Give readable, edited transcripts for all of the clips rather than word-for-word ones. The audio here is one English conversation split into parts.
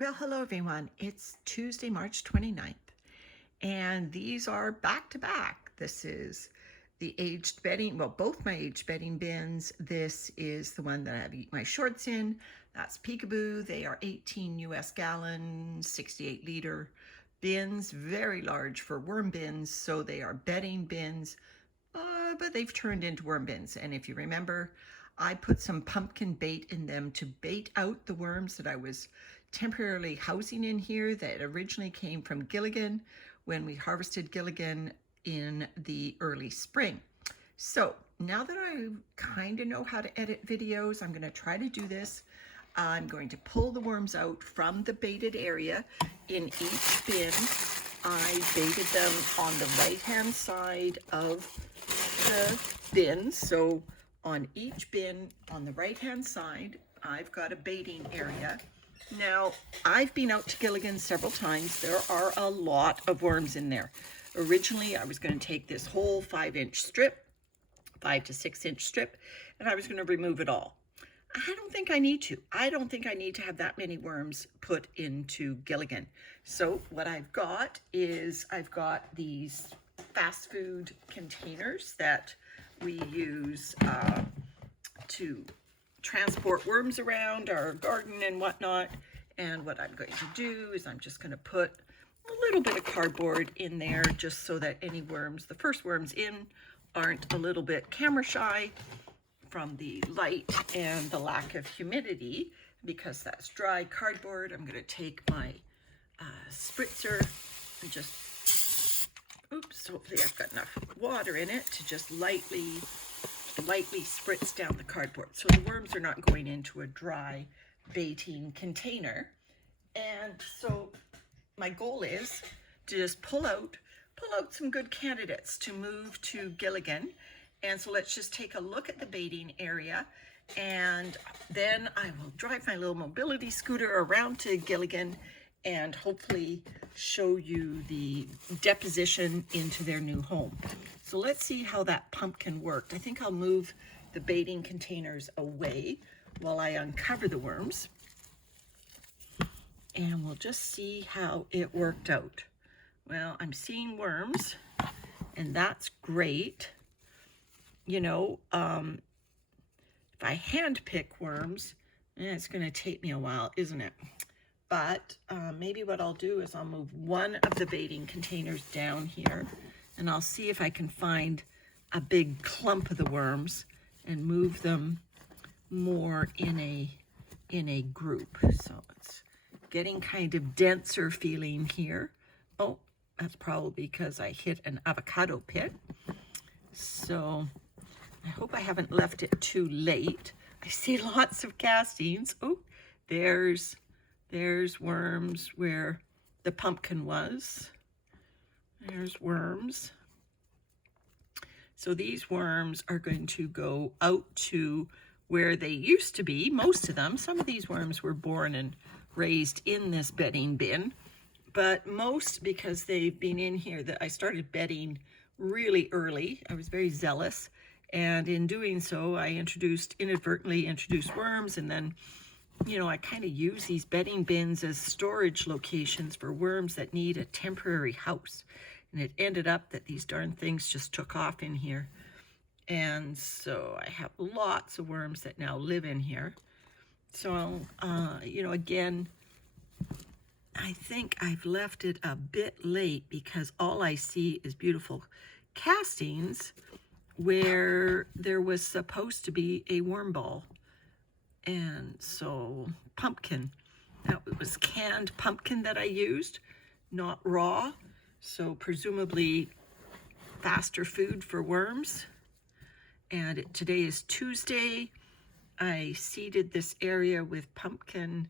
Well, hello everyone. It's Tuesday, March 29th, and these are back to back. This is the aged bedding, well, both my aged bedding bins. This is the one that I have eat my shorts in. That's Peekaboo. They are 18 US gallon, 68 liter bins, very large for worm bins. So they are bedding bins, but they've turned into worm bins. And if you remember, I put some pumpkin bait in them to bait out the worms that I was temporarily housing in here that originally came from Gilligan when we harvested Gilligan in the early spring. So now that I kind of know how to edit videos, I'm going to try to do this. I'm going to pull the worms out from the baited area in each bin. I baited them on the right-hand side of the bin. So on each bin on the right-hand side, I've got a baiting area. Now, I've been out to Gilligan several times. There are a lot of worms in there. Originally, I was going to take this whole 5-inch strip, 5 to 6-inch strip, and I was going to remove it all. I don't think I need to. I don't think I need to have that many worms put into Gilligan. So what I've got is I've got these fast food containers that we use to transport worms around our garden and whatnot. And what I'm going to do is I'm just going to put a little bit of cardboard in there just so that any worms, the first worms in, aren't a little bit camera shy from the light and the lack of humidity. Because that's dry cardboard, I'm going to take my spritzer and just, oops, hopefully I've got enough water in it to just lightly spritz down the cardboard. So the worms are not going into a dry baiting container. And so my goal is to just pull out some good candidates to move to Gilligan. And so let's just take a look at the baiting area, and then I will drive my little mobility scooter around to Gilligan and hopefully show you the deposition into their new home. So let's see how that pumpkin worked. I think I'll move the baiting containers away while I uncover the worms. And we'll just see how it worked out. Well, I'm seeing worms, and that's great. You know, if I hand pick worms, it's going to take me a while, isn't it? But maybe what I'll do is I'll move one of the baiting containers down here, and I'll see if I can find a big clump of the worms and move them more in a group. So it's getting kind of denser feeling here. Oh, that's probably because I hit an avocado pit. So I hope I haven't left it too late. I see lots of castings. Oh, there's worms where the pumpkin was. There's worms. So these worms are going to go out to where they used to be, most of them. Some of these worms were born and raised in this bedding bin, but most, because they've been in here, that I started bedding really early. I was very zealous. And in doing so, I inadvertently introduced worms. And then, you know, I kind of use these bedding bins as storage locations for worms that need a temporary house. And it ended up that these darn things just took off in here. And so I have lots of worms that now live in here. So, you know, again, I think I've left it a bit late because all I see is beautiful castings where there was supposed to be a worm ball. And so pumpkin, that was canned pumpkin that I used, not raw. So presumably faster food for worms. And today is Tuesday. I seeded this area with pumpkin,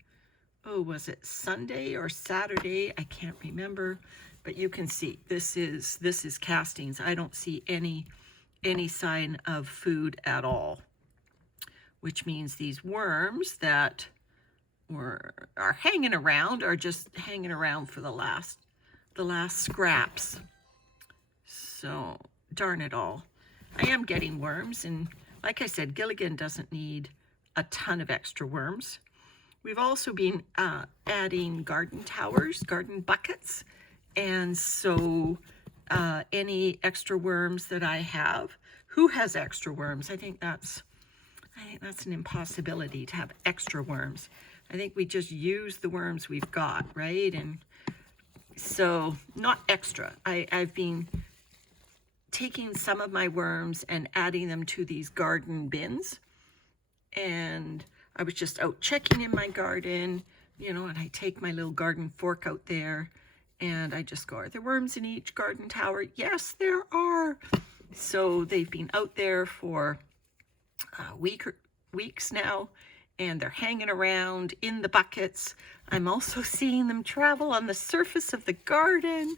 oh, was it Sunday or Saturday? I can't remember, but you can see this is castings. I don't see any sign of food at all, which means these worms that are hanging around are just hanging around for the last scraps. So darn it all. I am getting worms, and like I said, Gilligan doesn't need a ton of extra worms. we've also been adding garden towers, garden buckets. And so any extra worms that I have, who has extra worms? I think that's an impossibility to have extra worms. I think we just use the worms we've got, right? And so not extra. I've been taking some of my worms and adding them to these garden bins. And I was just out checking in my garden, you know, and I take my little garden fork out there and I just go, are there worms in each garden tower? Yes, there are. So they've been out there for weeks now, and they're hanging around in the buckets. I'm also seeing them travel on the surface of the garden.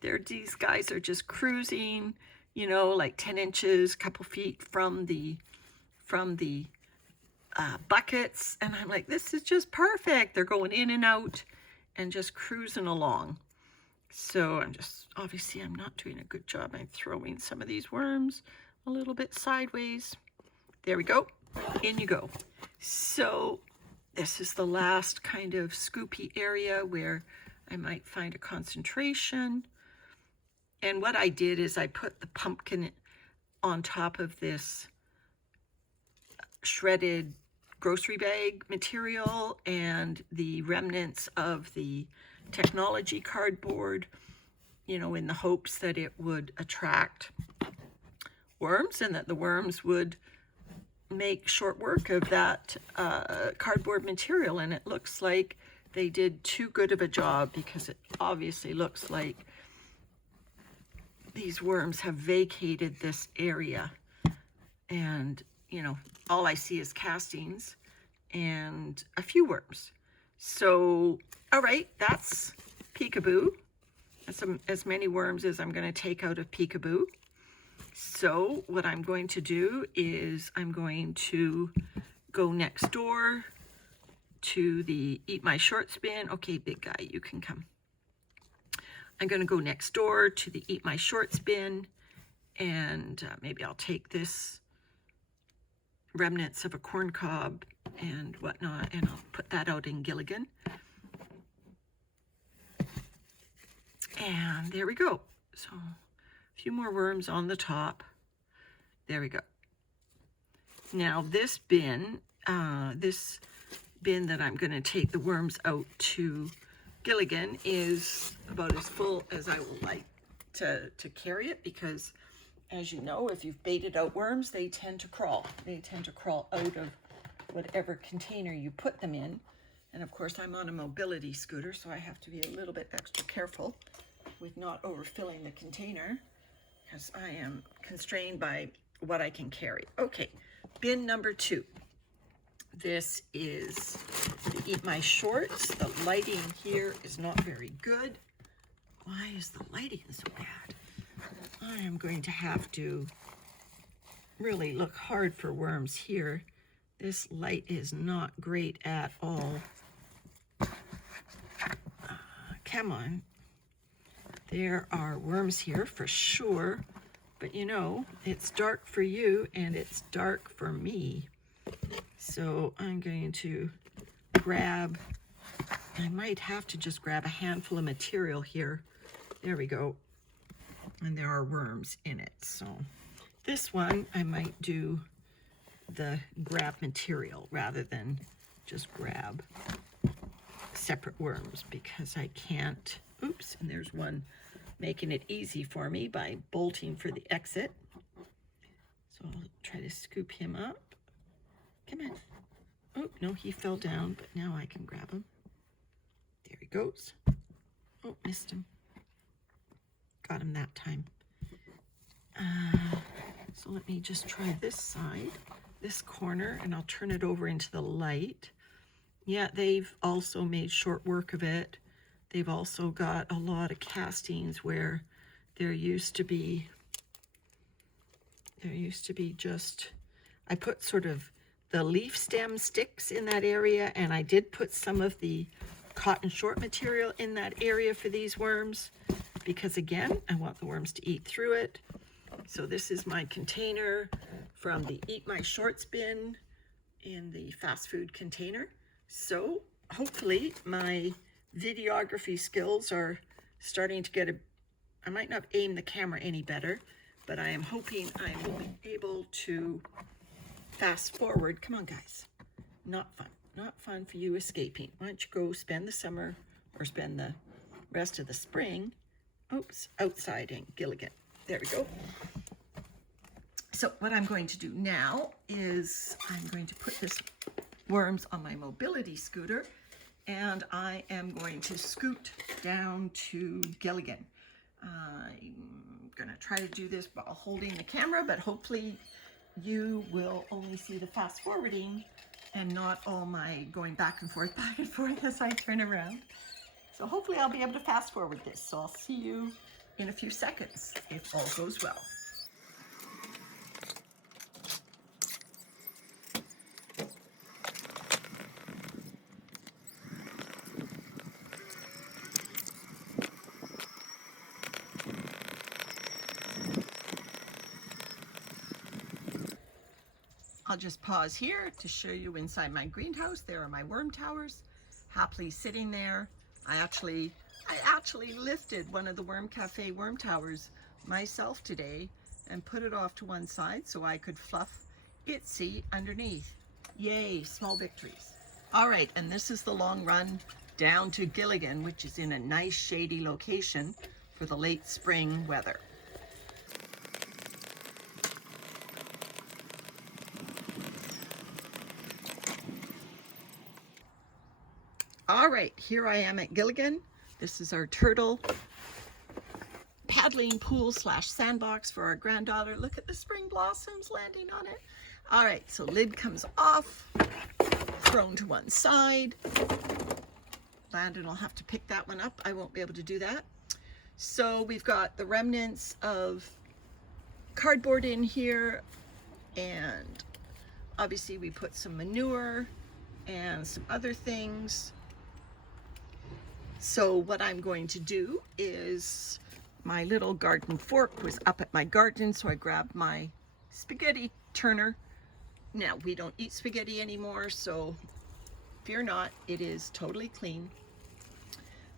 These guys are just cruising, you know, like 10 inches, a couple feet from the buckets. And I'm like, this is just perfect. They're going in and out and just cruising along. So obviously I'm not doing a good job. I'm throwing some of these worms a little bit sideways. There we go. In you go. So this is the last kind of scoopy area where I might find a concentration. And what I did is I put the pumpkin on top of this shredded grocery bag material and the remnants of the technology cardboard, you know, in the hopes that it would attract worms and that the worms would make short work of that cardboard material. And it looks like they did too good of a job, because it obviously looks like these worms have vacated this area. And, you know, all I see is castings and a few worms. So, all right, that's peekaboo. That's as many worms as I'm going to take out of peekaboo. So what I'm going to do is I'm going to go next door to the Eat My Shorts bin. Okay, big guy, you can come. I'm going to go next door to the Eat My Shorts bin, and maybe I'll take this remnants of a corn cob and whatnot, and I'll put that out in Gilligan. And there we go. So a few more worms on the top. There we go. Now this bin that I'm going to take the worms out to Gilligan is about as full as I would like to carry it, because as you know, if you've baited out worms, they tend to crawl. They tend to crawl out of whatever container you put them in. And of course, I'm on a mobility scooter, so I have to be a little bit extra careful with not overfilling the container, because I am constrained by what I can carry. Okay, bin number 2. This is the Eat My Shorts. The lighting here is not very good. Why is the lighting so bad? I am going to have to really look hard for worms here. This light is not great at all. Come on. There are worms here for sure, but you know, it's dark for you and it's dark for me. So I'm going to grab, I might have to just grab a handful of material here. There we go. And there are worms in it. So this one, I might do the grab material rather than just grab separate worms, because I can't, oops, and there's one making it easy for me by bolting for the exit. So I'll try to scoop him up. Come on. Oh, no, he fell down, but now I can grab him. There he goes. Oh, missed him. Got him that time. So let me just try this side, this corner, and I'll turn it over into the light. Yeah, they've also made short work of it. They've also got a lot of castings where there used to be just, I put sort of the leaf stem sticks in that area, and I did put some of the cotton short material in that area for these worms, because again, I want the worms to eat through it. So this is my container from the Eat My Shorts bin in the fast food container. So hopefully my videography skills are starting to get I might not aim the camera any better, but I am hoping I will be able to fast forward. Come on, guys. Not fun. Not fun for you escaping. Why don't you go spend the summer or spend the rest of the spring, oops, outside in Gilligan. There we go. So what I'm going to do now is I'm going to put this worms on my mobility scooter, and I am going to scoot down to Gilligan. I'm going to try to do this while holding the camera, but hopefully you will only see the fast forwarding and not all my going back and forth as I turn around. So hopefully I'll be able to fast forward this. So I'll see you in a few seconds if all goes well. I'll just pause here to show you inside my greenhouse. There are my worm towers, happily sitting there. I actually lifted one of the Worm Cafe worm towers myself today and put it off to one side so I could fluff Itsy underneath. Yay, small victories. All right, and this is the long run down to Gilligan, which is in a nice shady location for the late spring weather. All right, here I am at Gilligan. This is our turtle paddling pool slash sandbox for our granddaughter. Look at the spring blossoms landing on it. All right, so lid comes off, thrown to one side. Landon will have to pick that one up. I won't be able to do that. So we've got the remnants of cardboard in here, and obviously we put some manure and some other things. So what I'm going to do is, my little garden fork was up at my garden, so I grabbed my spaghetti turner. Now, we don't eat spaghetti anymore, so fear not, it is totally clean.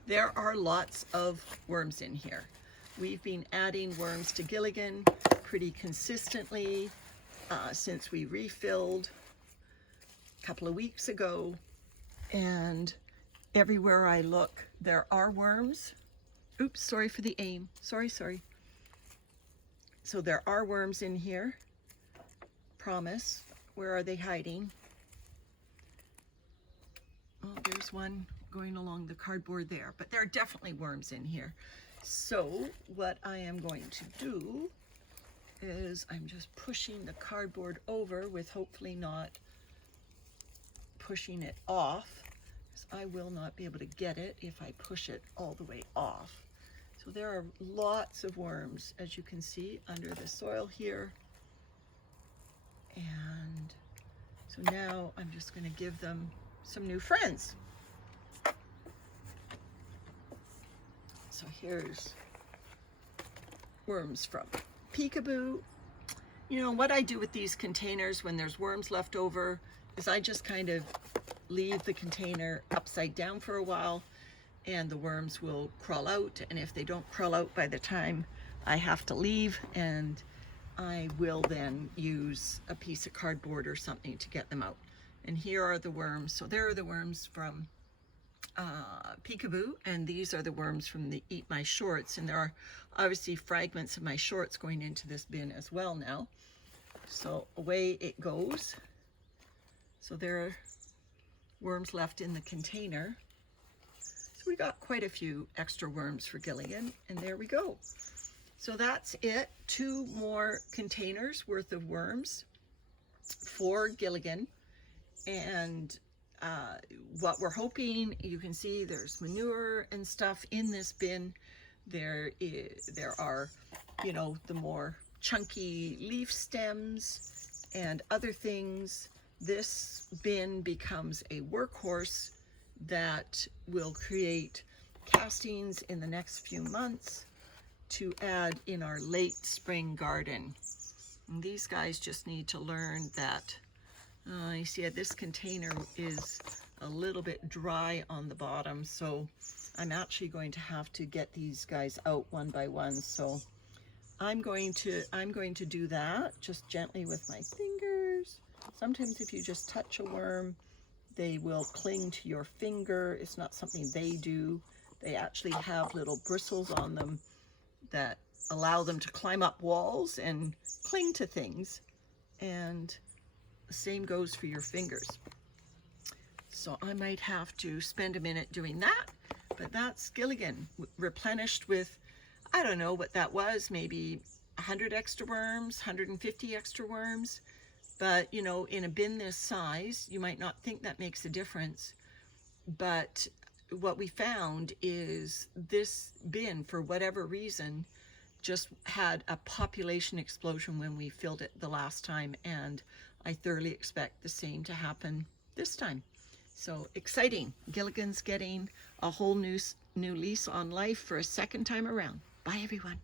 There are lots of worms in here. We've been adding worms to Gilligan pretty consistently since we refilled a couple of weeks ago, and everywhere I look, there are worms. Oops, sorry for the aim. Sorry. So there are worms in here. Promise. Where are they hiding? Oh, there's one going along the cardboard there, but there are definitely worms in here. So what I am going to do is I'm just pushing the cardboard over with hopefully not pushing it off, because I will not be able to get it if I push it all the way off. So there are lots of worms, as you can see, under the soil here. And so now I'm just going to give them some new friends. So here's worms from Peekaboo. You know, what I do with these containers when there's worms left over is I just kind of leave the container upside down for a while, and the worms will crawl out. And if they don't crawl out by the time I have to leave, and I will then use a piece of cardboard or something to get them out. And here are the worms. So there are the worms from Peekaboo, and these are the worms from the Eat My Shorts. And there are obviously fragments of my shorts going into this bin as well now. So away it goes. So there are worms left in the container. So we got quite a few extra worms for Gilligan, and there we go. So that's it. 2 more containers worth of worms for Gilligan. And what we're hoping, you can see there's manure and stuff in this bin. There are, you know, the more chunky leaf stems and other things. This bin becomes a workhorse that will create castings in the next few months to add in our late spring garden. And these guys just need to learn that, you see, this container is a little bit dry on the bottom, so I'm actually going to have to get these guys out one by one. So I'm going to do that just gently with my fingers. Sometimes if you just touch a worm, they will cling to your finger. It's not something they do. They actually have little bristles on them that allow them to climb up walls and cling to things. And the same goes for your fingers. So I might have to spend a minute doing that, but that's Gilligan replenished with, I don't know what that was, maybe 100 extra worms, 150 extra worms. But you know, in a bin this size, you might not think that makes a difference. But what we found is this bin, for whatever reason, just had a population explosion when we filled it the last time, and I thoroughly expect the same to happen this time. So exciting. Gilligan's getting a whole new lease on life for a second time around. Bye, everyone.